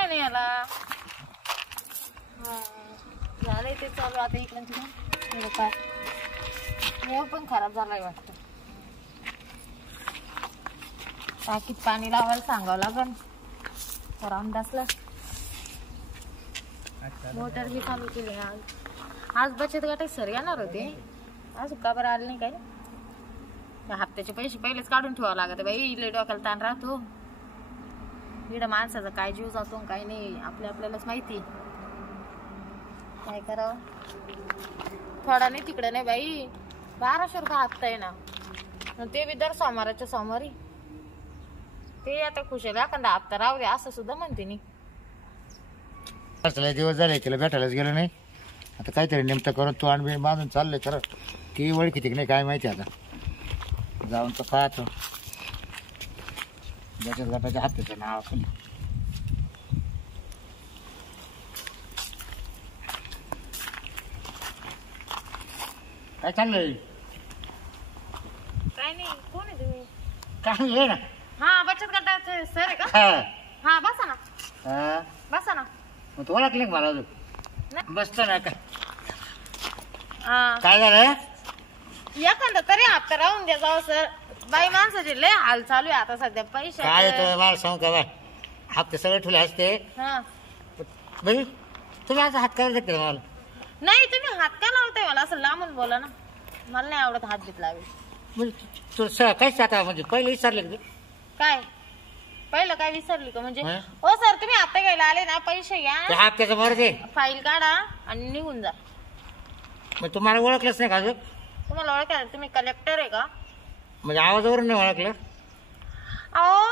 काय नाही याला. झालंय ते चालू आता इकडून तिकडून. काय हे पण खराब झालाय वाटतं. टाकीत पाणी लावायला सांगावं लागल. तर अंदाजला मोटर ही चालू केली. आज बचत गटात सर येणार होते. आज का बरं आले नाही काय. हप्त्याचे पैसे पहिलेच काढून ठेवावं लागत बाई. लय डोक्याला ताण राहतो. इकडं माणसाचा काय जीव जातो काय नाही आपल्यालाच माहिती. काय करावं. थोडा नाही तिकडे नाही बाई. 1200 रुपये हप्ता आहे ना. ते बी दर सोमवाराच्या सोमवारी. ते आता खुश आहे एखादा हप्ता राहू दे असं सुद्धा म्हणते नी. दिवस झाले तिला भेटायलाच गेलो नाही. आता काहीतरी नेमकं करून तू आणि बांधून चाललंय खरं. ती ओळखी की नाही काय माहिती. आता जाऊन तर पाहतो बचत गटाच्या हप्त्याचं नाव आपण. काय चाललंय. काय नाही. कोण आहे तुम्ही. काय ये ना. हा बचत गटाचे सर आहे का. हा बसा ना. बसा ना. मग तू ओळखली मला अजून. बसतो ना. काय झालं. एखादा तरी हप्ता राहून द्या जाऊ सर. बाई माणसाचे लय हाल चालू आहे आता सध्या. पैसे काय येतं मला सांग का बा. हप्ते सगळे ठेवले असते. बाई तुम्ही असं हात करायला शकते मला. नाही तुम्ही हात का लावताय मला असं लांबून बोला ना. मला नाही आवडत हात बीत लावे. म्हणजे तू काहीच आता म्हणजे पहिले विचारले का. काय पहिलं काय विसरली का म्हणजे. हो सर तुम्ही हप्ता घ्यायला आले ना. पैसे घ्या. हप्त्याचं मर दे. फाईल काढा आणि निघून जा. मग तुम्हाला ओळखलंच नाही का अजून. तुम्हाला ओळखायला तुम्ही कलेक्टर आहे का. म्हणजे आवाजावरून नाही ओळखलं. अहो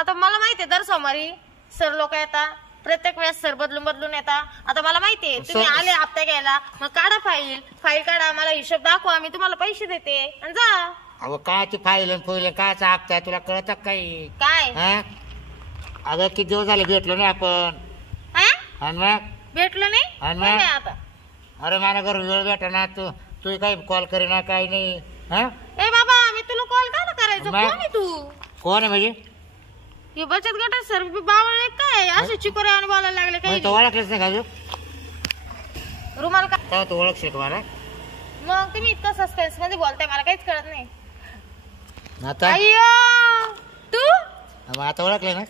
आता मला माहितीये दर सोमवारी सर लोक येतात. प्रत्येक वेळेस सर बदलून येतात. आता मला माहितीये तुम्ही आले हप्ता घ्यायला. मग काढा फाईल काढा. मला हिशोब दाखवा. मी तुम्हाला पैसे देते आणि जा. अगं कायची फाईल फुईल कायचा हप्ता तुला कळत काही काय. अगं किती दिवस झाले भेटलो नाही आपण. आणि मग भेटलो नाही आता. अरे मला घरून वेळ भेटा ना. तू काही कॉल करे ना काही नाही. ए बाबा मी तुला कॉल का करायचं. कोण आहे तू. कोण आहे म्हणजे. हे बचत गटात सर बावळले काय असे चिकोरे आणि बोलायला लागले काही. तो ओळखलंच नाही का अजून. रुमाल का तू ओळखशील तुम्हाला. मग तुम्ही इतकं सस्पेन्स मध्ये बोलताय मला काहीच कळत नाही. आता अय्यो तू आता ओळखलं ना.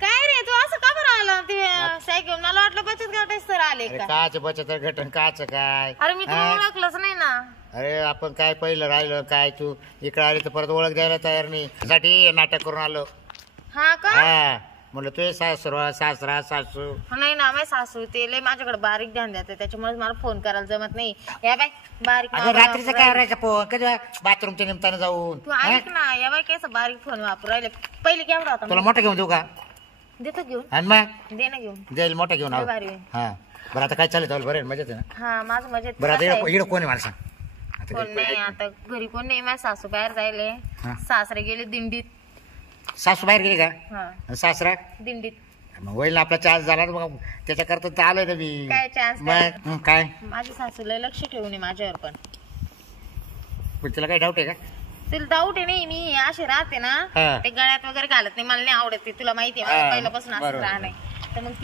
काय रे तू असं का बरं आला. ते सायकल मला वाटलं बचत गटात सर आले का. काच बचत गट काच काय. अरे मी तुला ओळखलंच नाही ना. अरे आपण काय पहिलं राहिलं काय. तू इकडे आली तर परत ओळख द्यायला तयार नाही. साठी नाटक करून आलो. हा का. म्हणलं तू सासरा सासू. नाही ना माझी सासू ते लय माझ्याकडे बारीक ध्यान देते. त्याच्यामुळे मला फोन करायला जमत नाही. या बाय बारीक रात्रीचं काय करायचं फोन कधी बाथरूमच्या निमित्तानं जाऊन. तू ऐक ना. या बाय कसं बारीक फोन वापरू राहिले. पहिले केवढा होता. तुला मोठा घेऊन देऊ का. देतो घेऊन. आणि मग दे ना घेऊन. जाईल मोठा घेऊन. हा बरं आता काय चालत बरं मजेत आहे ना. हा माझं मजेत. बरं आता इकडे कोण आहे मला सांग. कोण नाही आता घरी कोण नाही. माझ्या सासू बाहेर जायले. सासरे गेले दिंडीत. सासू बाहेर गेली का. सासरा दिंडीत. मग होईल आपला चान्स झाला मग त्याच्याकरता तर आलोय ना मी. काय चान्स मग काय. माझी सासूला लक्ष ठेवून आहे माझ्यावर. पण तिला काही डाऊट आहे का. तिला डाऊट आहे नाही. मी असे राहते ना ते गळ्यात वगैरे घालत नाही. मला नाही आवडत ते. तुला माहिती आहे पहिल्यापासून असं राहणं. तर मग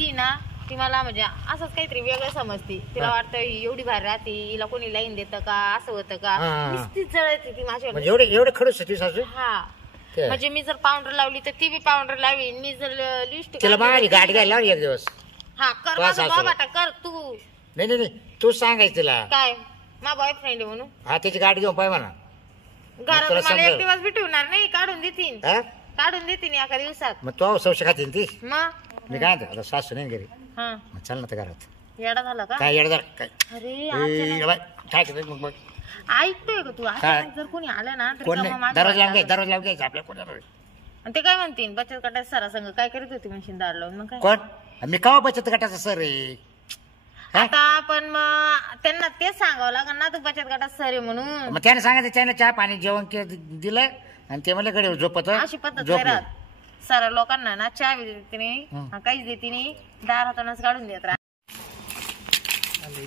ती मला म्हणजे असंच काहीतरी वेगळं समजते. तिला वाटतं एवढी भारी राहते. हिला कोणी लाईन देतं का असं होतं का. नुसतीच जळते ती माझ्यावर. एवढे खडूस ती सासू. हा म्हणजे मी जर पावडर लावली तर ती बी पावडर लावी. मी जर लिपस्टिक तिला माझी गाडी घ्यायला एक दिवस. हा कर बाबा कर तू. नाही तू सांगायचं तिला. काय माझा बॉयफ्रेंड आहे म्हणून. हा त्याची गाडी घेऊन पाय म्हणा. घरात मला एक दिवस बी ठेवणार नाही. काढून देतील एका दिवसात. मग तो सौश खातील ती. मग मी काय म्हणतो आता सासू नाही घरी. मग चल ना तर घरात. येडा झाला का. काय येडा झाला काय. अरे काय करत मग ऐकतोय का तू. जर कोणी आलं ना दररोज लावून घ्यायचं आपल्या कोणाला. आणि ते काय म्हणतील बचत गटाच्या सरासंग काय करीत होती म्हणशील दार लावून. मग काय कोण मी का बचत गटाचा सर आहे. आता पण मग त्यांना तेच सांगावं लागेल ना तू बचत गटात सर आहे म्हणून. मग त्याने सांगायचं त्याने चहा पाणी जेवण दिलं आणि ते मला कडे झोपत. अशी पद्धत नाही राहत. सर लोकांना ना चहा बी देते नाही काहीच देते नाही. दारातूनच काढून देत राहत.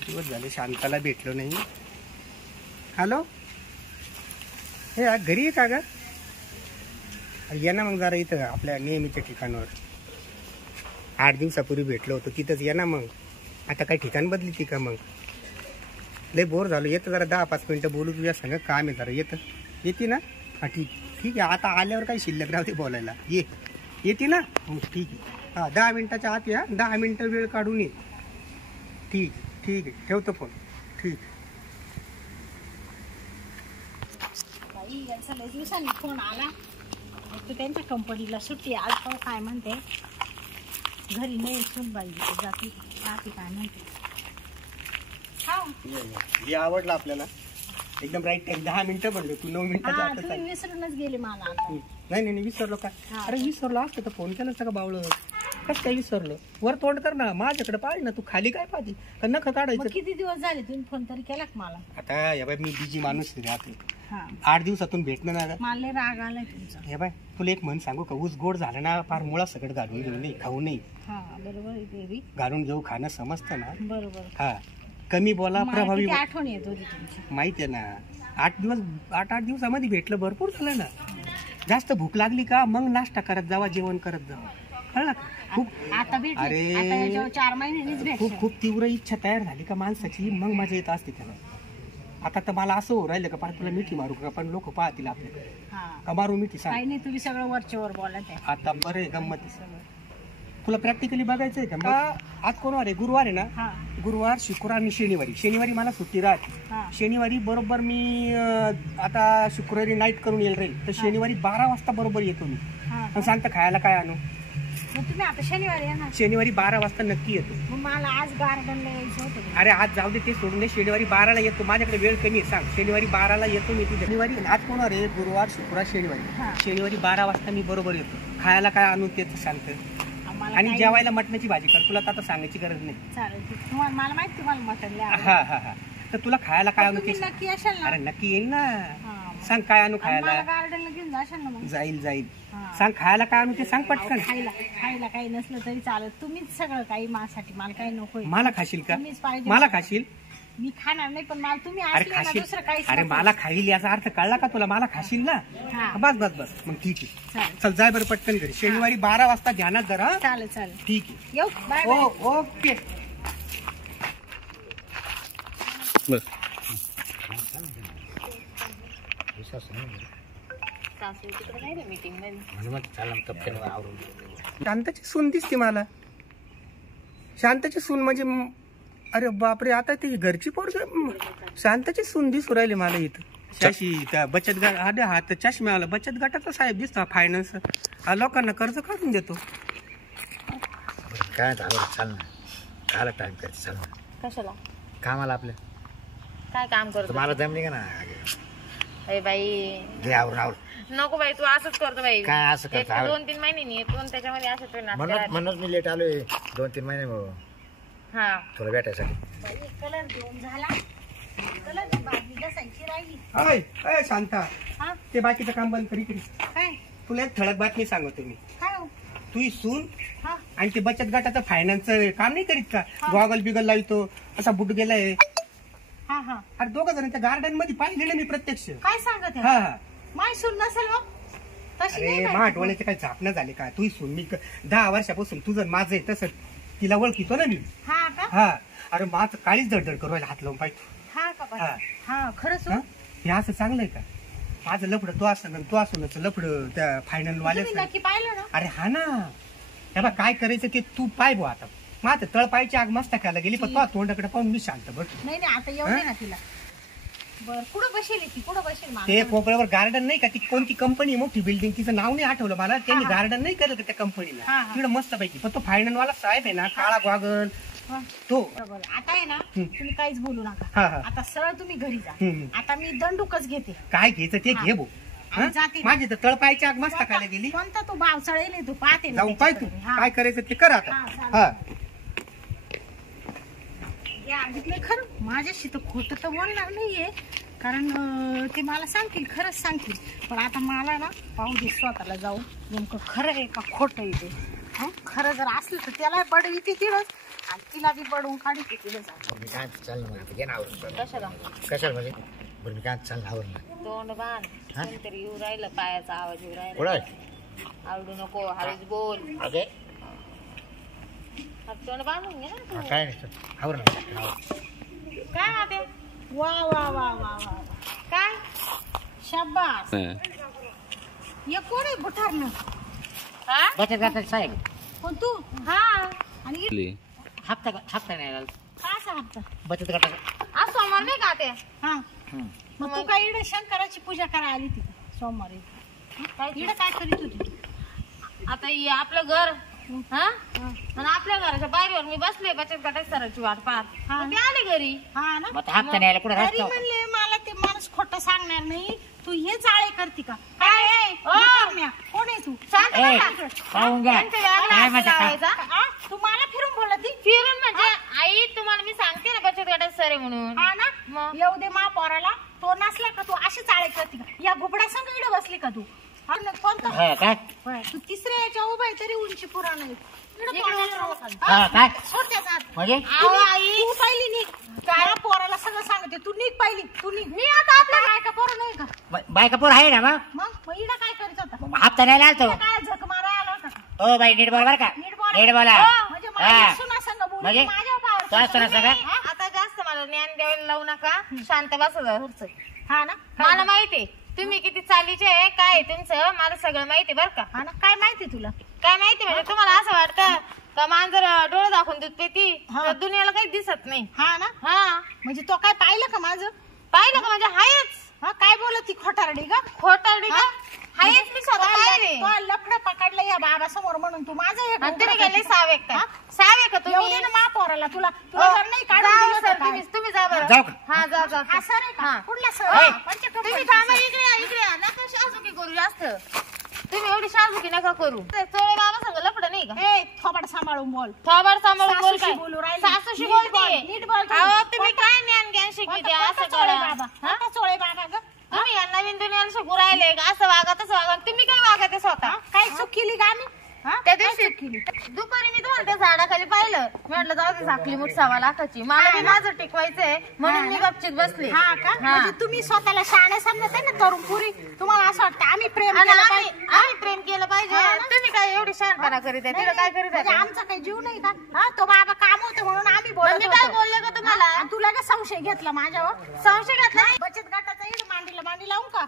दिवस झाले शांताला भेटलो नाही. हॅलो हे घरी आहे का ग. ये ना मग जरा इथं आपल्या नेहमीच्या ठिकाणावर. 8 दिवसापूर्वी भेटलो होतो तिथंच ये ना. मग आता काही ठिकाण बदली ती का? मग लय बोर झालो. येतं जरा 10-5 मिनिटं बोलू तुझ्या संग. काम आहे जरा. येते ना? हा ठीक आहे. आता आल्यावर काही शिल्लक राहते बोलायला. येते ना? हो ठीक आहे. हा 10 मिनिटाच्या आत या. 10 मिनिटं वेळ काढून ये. ठीक आहे. ठेवतो फोन. ठीक. बाई यांचा लय दिवसांनी फोन आला. तर त्यांच्या कंपनीला सुट्टी आज पाहू काय म्हणते. घरी नाही सून बाई जाती राहते काय म्हणते. हे आवडलं आपल्याला. एकदम राईट टाइम. 10 मिनिटं बनलो. तू 9 मिनिटाच्या आत तुम्ही विसरूनच गेले मला आता. नाही विसरलो का? अरे विसरलो असतं तर फोन केला असता का बावळ? कसं काय विसरलो? वर तोंड कर ना. माझ्याकडे पाहिजे ना. तू खाली काय पाहिजे का? नख काढायचं. किती दिवस झाले तुम्ही फोन तरी केला का मला? आता या बाय मी बिजी माणूस राहते. हा 8 दिवसातून भेटणं ना. मला राग आलाय तुमचा. हे बाय तुला एक म्हण सांगू का? ऊस गोड झालं ना फार मुळा सगळं घालून घेऊ नाही. खाऊ नाही. हा बरोबर आहे देवी. घालून घेऊ खाणं समजतं ना. बरोबर. हा कमी बोला प्रभावी. आठवण येत होती तुमची. माहिती आहे ना. 8 दिवसामध्ये भेटलं भरपूर झालं ना. जास्त भूक लागली का मग नाश्ता करत जावा. जेवण करत जावा. कळलं? खूप आता भेटले. अरे, आता याच्यावर 4 महिन्यांनीच भेटले. खूप तीव्र इच्छा तयार झाली का माणसाची मग मजा येत असते त्याला. आता तर मला असं हो राहिलं का पार तुला मिठी मारू का? पण लोक पाहतील आपल्याकडे का मारू मिठी? सांग. काही नाही तुम्ही सगळं वरच्यावर बोलत आहे. आता बरं आहे. गंमत सगळं तुला प्रॅक्टिकली बघायचं आहे का? आज कोणवार आहे? गुरुवार आहे ना. हा गुरुवार शुक्रवार आणि शनिवारी मला सुट्टी राहते. हा शनिवारी बरोबर मी आता शुक्रवारी नाईट करून येईल राहील तर शनिवारी 12 वाजता बरोबर येतो मी. हा सांगता खायला काय आणू? मग तुम्ही आता शनिवारी येणार. शनिवारी 12 वाजता नक्की येतो. मग मला आज गार्डनला यायचं होतं. अरे आज जाऊ दे ते सोडून दे. शनिवारी 12ला येतो. माझ्याकडे वेळ कमी आहे. सांग शनिवारी 12ला येतो मी तुझ्या. शनिवारी आज कोणावर आहे? गुरुवार शुक्रवार शनिवारी. शनिवारी 12 वाजता मी बरोबर येतो. खायला काय आणू तेच सांगतं. आणि जेवायला मटणाची भाजी कर. तुला आता सांगायची गरज नाही. चालेल. मला माहिती तुम्हाला मटण हा तर तुला खायला काय आणू ते? नक्की असेल ना? अरे नक्की येईल ना. सांग काय आणू खायला? गार्डनला घेऊन जाशाल ना? मग जाईल. सांग खायला काय आणू ते सांग पटकन. खायला काही नसलं तरी चालत. तुम्हीच सगळं काही माझ्यासाठी. मला काही नकोय. मला खाशील का? तुम्हीच पाहिजे. मला खाशील? मी खाणार नाही पण मला तुम्ही अरे असले ना खाशील. दुसरं काही. अरे मला खाईल याचा अर्थ कळला का तुला? मला खाशील ना. बस मग ठीक आहे. चालेल. चल जाय बरं पटकन घरी. शनिवारी 12 वाजता ध्यानात जरा. चालेल. ठीक आहे. येऊ. बाय. ओके. बस सासू तिकडे नाही रे मीटिंग मध्ये. शांताची सून दिसते मला. शांताची सून म्हणजे अरे बापरे. आता ती घरची पोर शांताची सून दिसू राहिली मला इथं. शाशी त्या बचत गट. अरे हा तर चष्म्यावाला बचत गटाचा साहेब दिसतो. फायनान्स लोकांना कर्ज काढून देतो. काय चाल ना. काला टाइम करते चाल ना. कशाला? कामाला आपलं काय काम करतो? मला जमली का ना. अरे बाई घे आवरून. नको बाई. तू असंच करतो बाई. काय असं करतो? 2-3 महिने येतो आणि त्याच्यामध्ये असं तो नाटक. म्हणूनच मी लेट आलोय 2-3 महिने हा तुला भेटायसाठी. कलर घेऊन झाला. कलर भाजी घासायची राहिली. अय शांता हा ते बाकीचं काम बंद करी. काय तुला एक ठळक बातमी सांगतो मी. काय हो? तू सून हा आणि ते बचत गटाचं फायनान्स काम नाही करीत का? गॉगल बिगल लावतो असा बुट गेलाय. हा हा अरे 2 जण त्या गार्डन मध्ये पाहिले ना मी प्रत्यक्ष. काय सांगत आहे? हा माय सून नसेल मग तशी अरे नाही मा पाहिजे. डोळ्याचे काय झापणं झाले का? तू सून मी 10 वर्षापासून तुझं माझं आहे तसं तिला ओळखीतो ना मी. हा का? हा अरे माझं काळीच धडधड करू राहिला हात लावून पाहिजे. हा का बाई? हा. हा खरंच हो? हा? हे असं चांगलंय का? माझं लफडं तो असं तो असून लफडं त्या फायनल तुम्ही वाल्याचं. नक्की पाहिलं ना? अरे हा ना. हे बा काय करायचं ते तू पाय भाऊ. आता माझं तळपायची आग मस्त खायला गेली पण तो तोंडाकडे पाहून मी शांत बस. नाही आता येऊ दे ना तिला. बर कुठं बसेल ती? कुठं बसेल मला? ते कोपऱ्यावर गार्डन नाही का? ती कोणती कंपनी मोठी बिल्डिंग तिचं नाव नाही आठवलं मला. त्यांनी गार्डन नाही केलं का त्या कंपनीला? तिकडे मस्त पैकी. पण तो फायनल वाला साहेब आहे ना काळा गॉगल तो. बरोबर. आता आहे ना तुम्ही काहीच बोलू नका. हा हा आता सरळ तुम्ही घरी जा. हम्म. आता मी दंडूकच घेते. काय घ्यायचं ते घे भाऊ. आणि जाते ना. माझी तर तळपायची आग मस्त खायला गेली. कोणता तो भाव चढेल तू पाहते ना जाऊन पाय तू त्याच्याकडे. हा. काय करायचं ते कर आता. हा, चालेल. हा या आगीतलं खरं माझ्याशी तर खोटं तर बोलणार नाहीये कारण ते मला सांगतील खरंच सांगतील. पण आता मला ना पाहू दे स्वतःला जाऊ नेमकं खरं आहे का खोटं आहे ते. खरं जर असलं तर त्याला बडविते तिळच आणि तिला बी बडवून काढते तिला जाऊ. मी काय चाल ना. आता घे ना आवरून. कशाला? कशाला म्हणजे बरं मी काय चाल आवरून. तोंड बांध. कोणतरी येऊ राहिलं. पायाचा आवाज येऊ राहिला. कुठं आवडू नको. हळूच बोल. अगे तोंड बांधून घे ना तू. काय नाही आवर ना काय आते वा वा वा वा वा काय शाबास ये कोण आहे बुठारनं हा बचत गटाचे साहेब पण तू हा आणि हप्ता नाही आला. काय सांगता बचत गटाचा आज सोमवार नाही का ते हा हं. मग तू काय इकडे शंकराची पूजा करायला आली तिथे सोमवारी इकडे काय करीत होती आता हे आपलं घर हा आणि आपल्या घराच्या बाहेर मी बसले बचत गटाच्या सरांची वाट पाहत हा. मग ते आले घरी हा ना मग आता हप्ता नाही आला कुठे तरी रस्ता म्हणले मला ते माणूस खोटं सांगणार नाही तू हे जाळे करते का काय आहे? ओ! बुठारण्या, कोण आहे तू शांत ए, बसा. पाहून घ्या त्यांच्या वेळेला काय हात म्हणते काय लावायचा. आ? तू मला फिरून बोलती फिरून म्हणजे आई तुम्हाला मी सांगते ना बचत गटाचे सर आहे म्हणून हा ना मग? येऊ दे मा पोराला तो नसला का तू अशी चाळे करते का या गुबडा संग इकडे बसली का तू हा ना, कोणतं हा काय होय, तू तिसऱ्या याच्या उभा आहे तरी उंची पुरा नाही इकडे इकडे तोंडाला राहा. खाली. हा काय सोड त्याचा हात. म्हणजे अहो, आई तू पाहिली निघ काय पोराला सगळं सांगते तू निघ पाहिली तू निघ मी आता आपल्या काय का पोरं नाही का बायका पोर आहे ना मग मग इकडे काय करीत होता मग हप्ता नाही आला तो इकडं काय झक मारा आला होता का ओ बाई नीट बोल बरं का नीट बोला. नीट बोला म्हणजे हा. माझ्या सुना संग बोलू म्हणजे? माझ्या पावर तो असतो ना सगळं आता जास्त मला ज्ञान द्यायला लावू नका शांत बसा पुढचं हा ना मला माहितीये तुम्ही किती चालीचे आहे काय आहे तुमचं मला सगळं माहिती बरं का हा ना काय माहिती तुला काय माहिती म्हणजे तुम्हाला असं वाटतं का मांजर डोळे दाखवून दूध पेती हा. तर दुनियाला काही दिसत नाही हा ना हा म्हणजे तो काय पाहिलं का माझं पाहिलं का म्हणजे हायच हा काय बोलत ती खोटारडी का खोटारडी का हायच मी स्वतः पाहिले तो लफड पकडलं या बाबा समोर म्हणून तू माझं एक आणि तुम्ही गेले सावे का हा? सावे का येऊ तुम्ही दे ना मा पोराला तुला तुला हो. जर नाही काढून जा दिलं सर, तर काय? तुम्ही जा बरं जाऊ का? हा जा जा हा सर आहे का हा. कुठला ए, सर तुम्ही थांबा इकडे या, इकडे या. नका शासुकी करू जास्त तुम्ही एवढी शासुकी नका करू चोळे बाबा सांग लपड नाही का ए थोबड सांभाळून बोल थोबाड सांभाळून बोल सासूशी काय बोलू राहिली. सासूशी नीट बोलते बोल, नीट बोल तुम्ही. अहो तुम्ही काय ज्ञान ज्ञान शिकविते असं चोळे करा बाबा हा? कोणता चोळे बाबा ग तुम्ही या नवीन दुनियाला शिकू राहिले का? असं वागा तसं वागा तुम्ही काय वागा ते स्वतः हा? काय चूक केली का आम्ही हा? त्या काय दिवशी चूक केली दुपारी मी तुम्हाला त्या झाडाखाली पाहिलं मी म्हटलं जाऊ दे झाकली मुठ 1.25 लाखाची मला बी माझं टिकवायचंय म्हणून मी गपचित बसले हा का हा. म्हणजे तुम्ही स्वतःला शाणे समजते ना तरुण पुरी तुम्हाला असं वाटतं आम्ही प्रेम आणि केलं आम्ही पाहिजे आम्ही प्रेम केलं पाहिजे हा ना? तुम्ही काय एवढी शहाणपणा करीत आहे तिला काय करीत म्हणजे आहे आमचा काही जीव नाही का हा तो बाबा काम होतं म्हणून आम्ही मग बोलत मी काय होतो. बोलले का तुम्हाला आणि तुला काय संशय घेतला माझ्यावर संशय घातला बचत गटाचा इड मांडी लावून का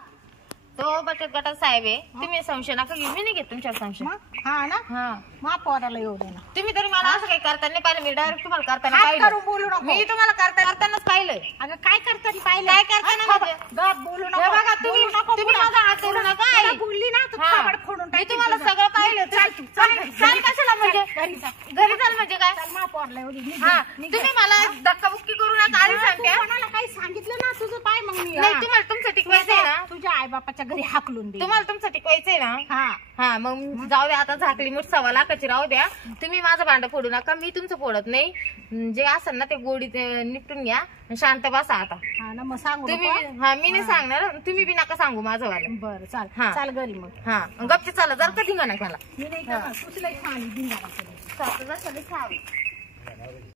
तो बचत गटात साहेब आहे तुम्ही संशय नका घेऊ मी नाही घेत तुमच्यावर संशय मग हा ना हा मा पोराला येऊ दे ना तुम्ही तरी मला असं काही करताना नाही पाहिलं मी डायरेक्ट तुम्हाला करताना हात करून पाहिलं बोलू नको मी तुम्हाला करतानाच पाहिलंय अगं काय करताना पाहिलं काय करताना हा, म्हणजे? गप बोलू नको हे बघा तुम्ही बोलू नको तुम्ही पुढं. माझा हात धरू नका पुढं आई. बोलली ना तू हा. थोबाड फोडून मी टाकीन तुम्हाला तुझं. सगळं पाहिलं चाल तू, चाल घरी. चाल कशाला म्हणजे घरी जा. घरी चाल म्हणजे काय चाल मा पोरला एवढी निघ हा घरी. निघ तुम्ही घरी. मला धक्काबुक्की करू नका आधी हा, तू सांगते हा. कोणाला काही सांगितलं ना तुझं पाय मग मी नाही हा. तुम्हाला तुमचं टिकवायचंय ना तुझ्या आई बापाच्या घरी हाकलून दे तुम्हाला तुमचं टिकवायचंय ना हा हा मग जाऊ द्या आता झाकली मुठ 1.25 लाखाची राहू द्या तुम्ही माझं भांड फोडू नका मी तुमचं फोडत नाही जे असेल ना ते गोडी निपटून घ्या शांत बसा आता हा ना मग सांगू तुम्ही नको. हा मी नाही सांगणार तुम्ही बी नका सांगू माझं वाला बरं चाल हा. चाल घरी मग हा गपची चाला जर का धिंगा नाही मला मी नाही करणार तुझं लई खाली धिंगाणा केला. सासू जर खावी